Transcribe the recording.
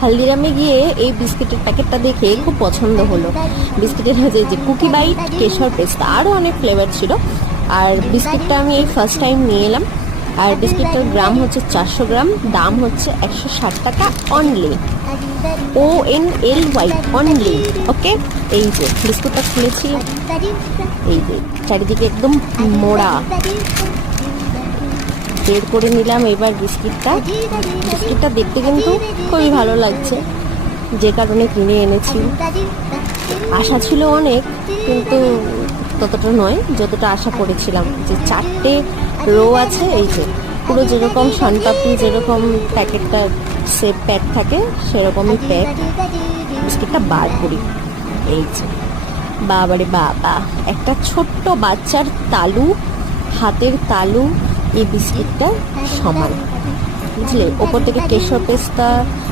হালদিরামে গিয়ে এই বিস্কিটের প্যাকেটটা দেখে খুব পছন্দ হলো। বিস্কিটের যে কুকি বাইট, কেশর পেস্তা, আরও অনেক ফ্লেভার ছিল। আর বিস্কিটটা আমি এই ফার্স্ট টাইম নিয়ে এলাম। আর বিস্কিটটার গ্রাম হচ্ছে 400 গ্রাম, দাম হচ্ছে 160 টাকা অনলি, ONLY অনলি। ওকে, এই যে বিস্কুটটা খুলেছি, এই যে চারিদিকে একদম মোড়া, বের করে নিলাম এবার বিস্কিটটা দেখতে কিন্তু খুবই ভালো লাগছে, যে কারণে কিনে এনেছি। আশা ছিল অনেক, কিন্তু ততটা নয় যতটা আশা করেছিলাম। যে 4টে রো আছে, এই যে পুরো যেরকম শানপাপড়ি যেরকম প্যাকেটটা সেপ প্যাক থাকে সেরকমই প্যাক। বিস্কিটটা বার করি, এই যে বাবারে বাবা, একটা ছোট্ট বাচ্চার তালু, হাতের তালু এই বিস্কিটটা সমান, বুঝলে? ওপর থেকে কেশর পেস্তা